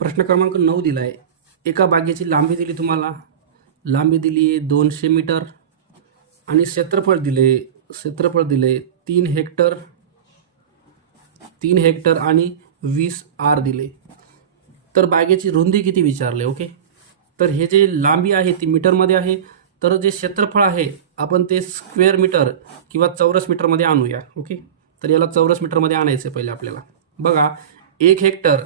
प्रश्न क्रमांक 9 दिला आहे. एका बागेची लांबी दिली तुम्हाला. लांबी दिली आहे 200 मीटर आणि क्षेत्रफळ दिले 3 हेक्टर 3 हेक्टर आणि 20 आर दिले. तर बागेची रुंदी किती विचारले. ओके, तर हे जे लांबी आहे ती मीटरमध्ये आहे, तर जे क्षेत्रफळ आहे आपण ते स्क्वेअर मीटर किंवा चौरस मीटरमध्ये आणूया. ओके, तर याला चौरस मीटरमध्ये आणायचं आहे पहिले आपल्याला. बघा, 1 हेक्टर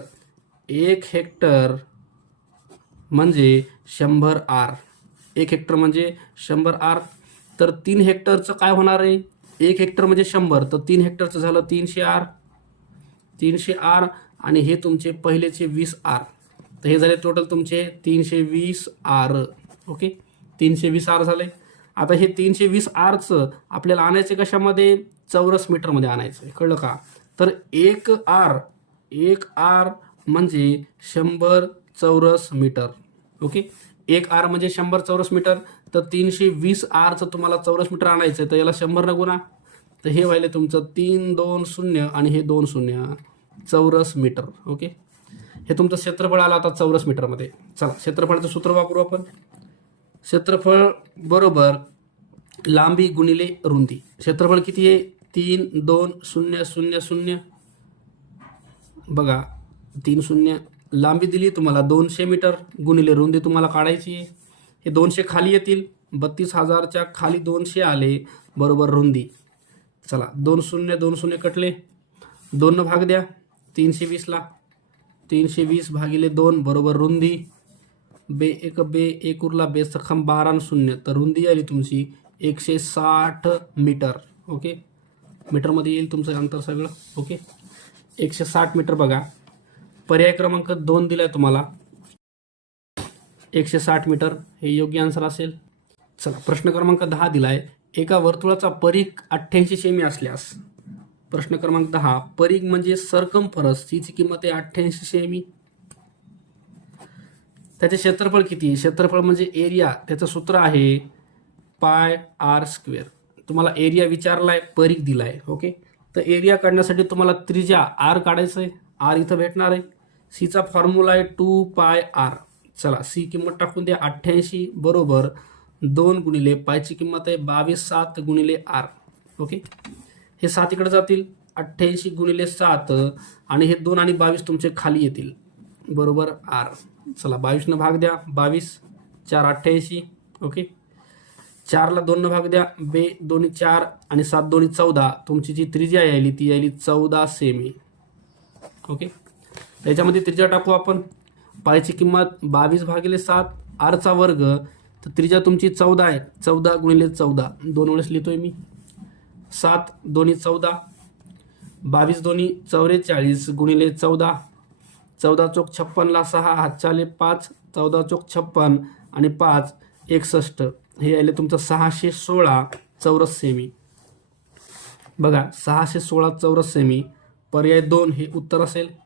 म्हणजे 100 आर. 1 हेक्टर म्हणजे 100 आर. तर 3 हेक्टरचं काय होणार आहे. 1 हेक्टर म्हणजे 100, तर 3 हेक्टरचं झालं 300 आर. 300 आर आणि हे तुमचे पहिलेचे 20 आर. तर हे झाले टोटल तुमचे 320 आर. ओके, 320 आर झाले. आता हे 320 आरचं आपल्याला आणायचं कशामध्ये, चौरस मीटरमध्ये आणायचं. कळलं का. तर 1 आर म्हणजे 100 चौरस मीटर. ओके, 1 आर म्हणजे 100 चौरस मीटर. तर 320 आरचं तुम्हाला चौरस मीटर आणायचं आहे, तर याला 100 न गुणा. तर हे व्हायला तुमचं 3 2 0 आणि हे 2 0 चौरस मीटर. ओके, हे तुमचं क्षेत्रफळ आलं आता चौरस मीटरमध्ये. चला, क्षेत्रफळाचं सूत्र वापरू आपण. क्षेत्रफळ बरोबर लांबी गुणिले रुंदी. क्षेत्रफळ किती आहे, 3 2 0 0 0. बघा, 3 0. लांबी दिली तुम्हाला 200 मीटर गुणिले रुंदी तुम्हाला काढायची आहे. हे 200 खाली येतील, 32,000च्या खाली 200 आले बरोबर रुंदी. चला, 2 0 2 0 कटले, 2 भाग द्या 320ला. 320 भागिले 2 बरोबर रुंदी. बे एक उरला, बे सखम 12 आणि 0, तर रुंदी आली तुमची 160 मीटर. ओके, मीटरमध्ये येईल तुमचं अंतर सगळं. Okay, 160 metre. बघा, पर्याय क्रमांक 2 दिलाय तुम्हाला, 160 मीटर हे योग्य आन्सर असेल. चला, प्रश्न क्रमांक 10 दिलाय. एका वर्तुळाचा परिघ 88 सेमी असल्यास. प्रश्न क्रमांक 10, परिघ म्हणजे सरकमफरस, हिची किंमत आहे 88 सेमी. त्याचे क्षेत्रफळ किती. क्षेत्रफळ म्हणजे एरिया, त्याचं सूत्र आहे पाय आर स्क्वेअर. तुम्हाला एरिया विचारलाय, परिघ दिलाय. ओके, तर एरिया काढण्यासाठी तुम्हाला त्रिज्या आर काढायचं आहे. आर इथं भेटणार आहे. सीचा फॉर्म्युला आहे 2 पाय आर. चला, सी किंमत टाकून द्या 88 बरोबर 2 गुणिले पायची किंमत आहे 22 7 गुणिले आर. ओके, हे 7 इकडे जातील, 88 गुणिले 7 आणि हे 2 आणि 22 तुमचे खाली येतील बरोबर आर. चला, 22 न भाग द्या, 22 4 88. ओके, 4ला 2 न भाग द्या, बे 2 4 आणि 7 2 14. तुमची जी त्रिज्या यायली ती यायली 14 सेमी. ओके, त्याच्यामध्ये त्रिज्या टाकू आपण. पायची किंमत 22 भागिले 7 आरचा वर्ग, तर त्रिज्या तुमची 14 आहे. 14 गुणिले 14 2 वेळेस लिहितोय मी. 7 2 14, 22 2 44 गुणिले 14. 14 चोक 56ला 6 हातचाले 5, 14 चोक 56 आणि 5 61. हे यायले तुमचं 616 चौरस सेमी. बघा, 616 चौरस सेमी. पर्याय 2 हे उत्तर असेल.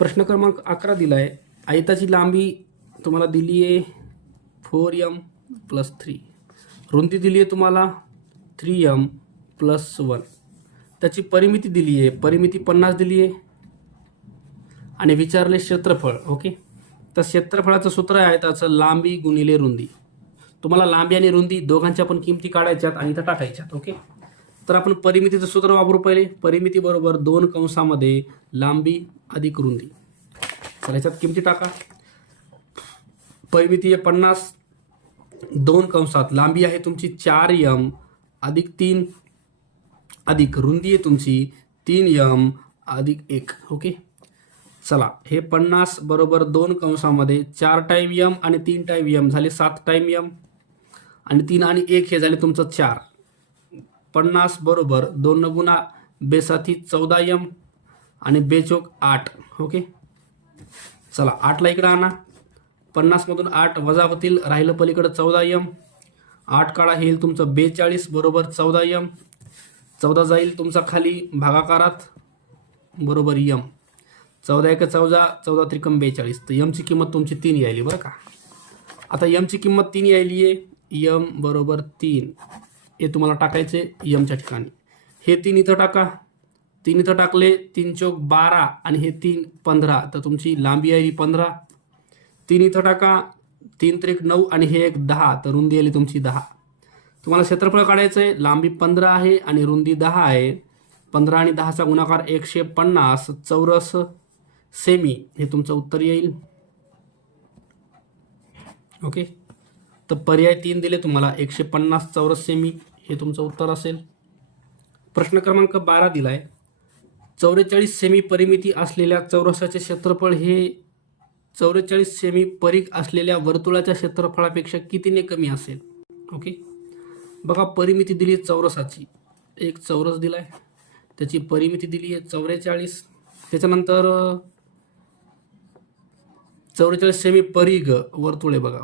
प्रश्न क्रमांक 11 दिलाय. आयताची लांबी तुम्हाला दिली आहे 4m + 3. रुंदी दिली आहे तुम्हाला 3m + 1. त्याची परिमिती दिली आहे, परिमिती 50 दिली आहे आणि विचारले क्षेत्रफळ. ओके, तर क्षेत्रफळाचं सूत्र आहे त्याचं लांबी गुणिले रुंदी. तुम्हाला लांबी आणि रुंदी दोघांच्या पण किमती काढायच्यात आणि इथं टाकायच्यात. ओके, तर आपण परिमितीचं सूत्र वापरू पहिले. परिमिती बरोबर 2 कंसामध्ये लांबी अधिक रुंदी. चला, ह्याच्यात किमती टाका. परिमिती आहे 50, 2 कंसात लांबी आहे तुमची 4m अधिक 3 अधिक रुंदी आहे तुमची 3m अधिक 1. ओके, चला, हे 50 बरोबर 2 कंसामध्ये 4 टाइम m आणि 3 टाइम m झाले 7 टाइम m आणि 3 आणि 1 हे झाले तुमचं 4. 50 बरोबर 2 न गुणा, बेसाथी 14m आणि बेचोक 8. ओके, चला, 8ला इकडं आणा. 50 मधून 8 वजा होतील, राहिलं पलीकडं 14m. 8 काढा, हे येईल तुमचं 42 बरोबर 14m. 14 जाईल तुमचा खाली भागाकारात बरोबर m. 14 1 14, 14 त्रिकम 42. तर यमची किंमत तुमची 3 यायली बरं का. आता यमची किंमत 3 यायली आहे. यम बरोबर 3 हे तुम्हाला टाकायचे यमच्या ठिकाणी. हे 3 इथं टाका. 3 इथं टाकले, 3 चौक 12 आणि हे 3 15, तर तुमची लांबी आली 15. 3 इथं टाका, 3 त्रिक 9 आणि हे एक 10, तर रुंदी आली तुमची 10. तुम्हाला क्षेत्रफळ काढायचं आहे, लांबी 15 आहे आणि रुंदी 10 आहे. 15 आणि 10चा गुणाकार 150 चौरस सेमी, हे तुमचं उत्तर येईल. ओके, तर पर्याय 3 दिले तुम्हाला, 150 चौरस सेमी हे तुमचं उत्तर असेल. प्रश्न क्रमांक 12 दिलाय, 44 सेमी परिमिती असलेल्या चौरसाचे क्षेत्रफळ हे 44 सेमी परिघ असलेल्या वर्तुळाच्या क्षेत्रफळापेक्षा कितीने कमी असेल. ओके, बघा परिमिती दिली आहे चौरसाची, एक चौरस दिलाय, त्याची परिमिती दिली आहे 44. त्याच्यानंतर 44 सेमी परिघ वर्तुळ आहे, बघा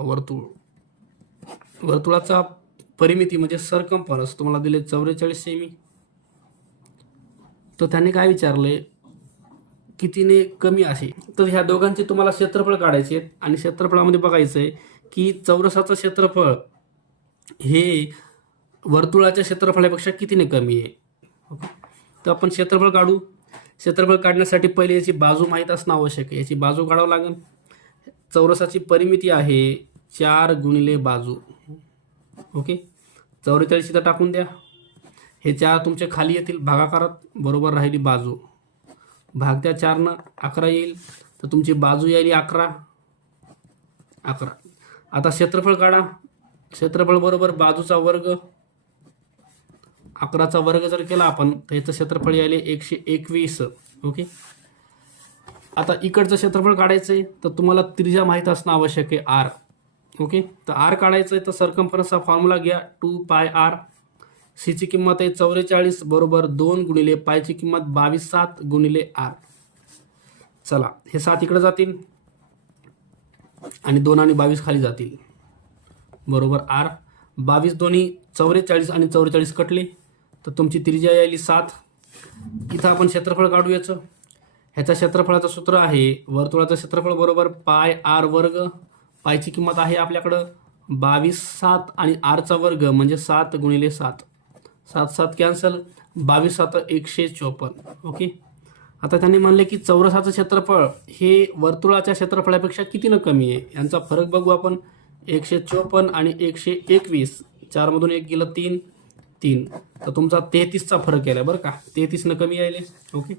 वर्तुळाचा परिमिती म्हणजे सरकमफरन्स तुम्हाला दिले 44 सेमी. तर त्याने काय विचारले, कितीने कमी असे. तर ह्या दोघांचे तुम्हाला क्षेत्रफळ काढायचे आहेत आणि क्षेत्रफळामध्ये बघायचं आहे की चौरसाचं क्षेत्रफळ हे वर्तुळाच्या क्षेत्रफळापेक्षा कितीने कमी आहे. ओके, तर आपण क्षेत्रफळ काढू. क्षेत्रफळ काढण्यासाठी पहिले याची बाजू माहीत असणं आवश्यक आहे, याची बाजू काढावं लागेल. चौरसाची परिमिती आहे 4 गुणिले बाजू. ओके, 44 इथं टाकून द्या, हे 4 तुमच्या खाली येतील भागाकारात, बरोबर राहिली बाजू. भाग त्या 4 11 येईल, तर तुमची बाजू यायली 11. आता क्षेत्रफळ काढा. क्षेत्रफळ बरोबर बाजूचा वर्ग, 11चा वर्ग जर केला आपण तर याचं क्षेत्रफळ यायले 121. ओके, आता इकडचं क्षेत्रफळ काढायचं आहे, तर तुम्हाला त्रिज्या माहीत असणं आवश्यक आहे आर. ओके, तर आर काढायचं आहे तर सरकमफरन्सचा फॉर्म्युला घ्या, 2πr. सीची किंमत आहे 44 बरोबर 2 गुणिले पायची किंमत 22 7 गुणिले आर. चला, हे 7 इकडे जातील आणि 2 आणि 22 खाली जातील, बरोबर आर. 22 दोन्ही 44 आणि 44 कटले, तर तुमची त्रिज्या यायली 7. इथं आपण क्षेत्रफळ काढू याचं. ह्याच्या क्षेत्रफळाचं सूत्र आहे वर्तुळाचं क्षेत्रफळ बरोबर पाय आर वर्ग. पायची किंमत आहे आपल्याकडं 22 7 आणि आरचा वर्ग म्हणजे 7 गुणिले 7. 7 7 कॅन्सल, 22 7 154. ओके, आता त्यांनी म्हणले की चौरसाचं क्षेत्रफळ हे वर्तुळाच्या क्षेत्रफळापेक्षा कितीनं कमी आहे. यांचा फरक बघू आपण, 154 आणि 121, 4 मधून 1 गेलं 3 3, तर तुमचा 33चा फरक यायला, बरं का, 33 कमी यायले. ओके,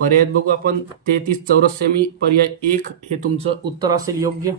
पर्यायात बघू आपण, 33 चौरस सेमी पर्याय 1 हे तुमचं उत्तर असेल योग्य.